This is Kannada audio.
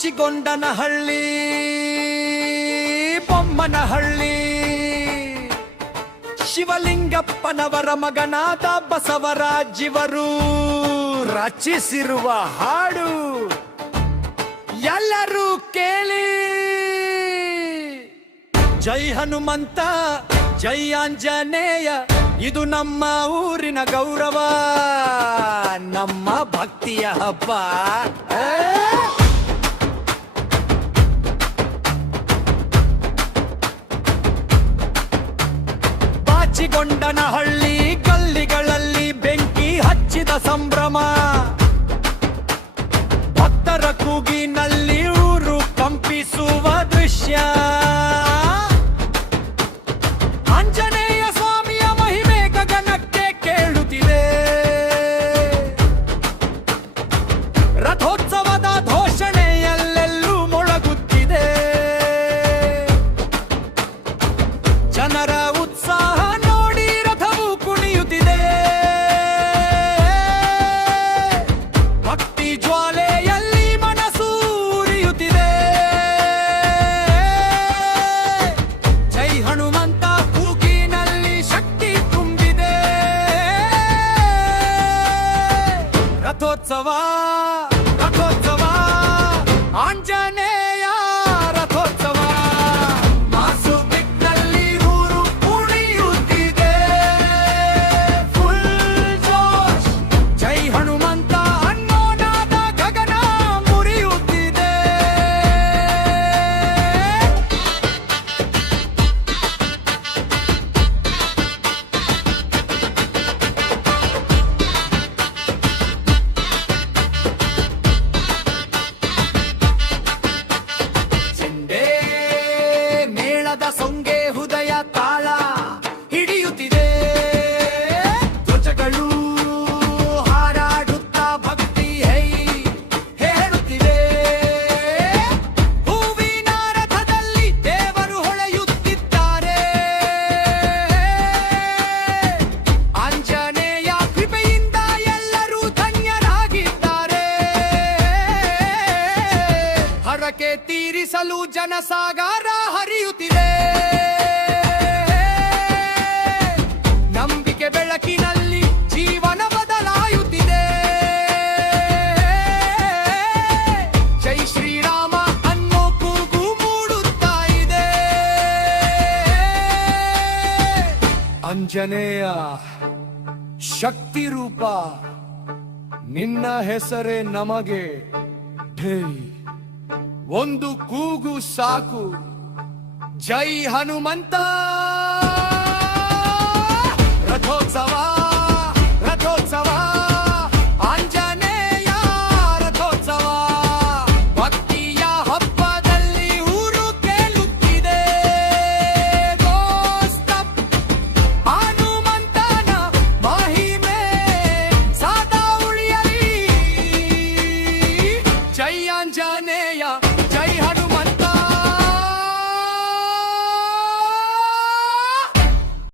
ಬಾಚಿಗೊಂಡನಹಳ್ಳಿ ಬೊಮ್ಮನಹಳ್ಳಿ ಶಿವಲಿಂಗಪ್ಪನವರ ಮಗನಾದ ಬಸವರಾಜಿವರು ರಚಿಸಿರುವ ಹಾಡು ಎಲ್ಲರೂ ಕೇಳಿ. ಜೈ ಹನುಮಂತ ಜೈ ಆಂಜನೇಯ, ಇದು ನಮ್ಮ ಊರಿನ ಗೌರವ, ನಮ್ಮ ಭಕ್ತಿಯ ಹಬ್ಬ. ಬಾಚಿಗೊಂಡನಹಳ್ಳಿ ಗಲ್ಲಿಗಳಲ್ಲಿ ಬೆಂಕಿ ಹಚ್ಚಿದ ಸಂಭ್ರಮ, ಭಕ್ತರ ಕೂಗಿನಲ್ಲಿ ಊರು ಕಂಪಿಸುವ ದೃಶ್ಯ. ಆಂಜನೇಯ ಸ್ವಾಮಿಯ ಮಹಿಮೆ ಗಗನಕ್ಕೆ ಕೇಳುತ್ತಿದೆ, ರಥೋತ್ಸವದ ಘೋಷಣೆ ಎಲ್ಲೆಲ್ಲೂ ಮೊಳಗುತ್ತಿದೆ. ಜನರ ಉತ್ಸಾಹ ನೋಡಿ ರಥವು ಕುಣಿಯುತ್ತಿದೆ, ಭಕ್ತಿ ಜ್ವಾಲೆಯಲ್ಲಿ ಮನಸ್ಸು ಉರಿಯುತ್ತಿದೆ. ಜೈ ಹನುಮಂತ ಕೂಗಿನಲ್ಲಿ ಶಕ್ತಿ ತುಂಬಿದೆ, ರಥೋತ್ಸವ ರಥೋತ್ಸವ ಆಂಜನೇಯ ರಥೋತ್ಸವ. ಮಾಸು ಬೆಟ್ಟಲ್ಲಿ ಊರು ಕುಣಿಯುತ್ತಿದೆ, ಫುಲ್ ಜೋಶ್. ಜೈ ಹನುಮಂತ ಅನ್ನೋ ನಾದ ಗಗನ ಮುರಿಯುತ್ತಿದೆ. ಚೆಂಡೆ ಮೇಳದ ಸೊಂಗೆ ಹೃದಯ ತಾಳ ಹಿಡಿಯುತ್ತಿದೆ, ಧ್ವಜಗಳು ಹಾರಾಡುತ್ತಾ ಭಕ್ತಿ ಹೈ ಹೇಳುತ್ತಿವೆ. ಹೂವಿನ ರಥದಲ್ಲಿ ದೇವರು ಹೊಳೆಯುತ್ತಿದ್ದಾರೆ, ಆಂಜನೇಯ ಕೃಪೆಯಿಂದ ಎಲ್ಲರೂ ಧನ್ಯರಾಗಿದ್ದಾರೆ. ಹರಕೆ ತೀರಿಸಲು ಜನಸಾಗರ ಹರಿಯುತ್ತಿದೆ, ನಂಬಿಕೆ ಬೆಳಕಿನಲ್ಲಿ ಜೀವನ ಬದಲಾಯುತ್ತಿದೆ. ಜೈ ಶ್ರೀರಾಮ ಅನ್ನೋ ಕೂಗು ಮೂಡುತ್ತಾ ಇದೆ. ಆಂಜನೇಯ ಶಕ್ತಿ ರೂಪ, ನಿನ್ನ ಹೆಸರೇ ನಮಗೆ ಢೈ. ಒಂದು ಕೂಗು ಸಾಕು, ಜೈ ಹನುಮಂತ.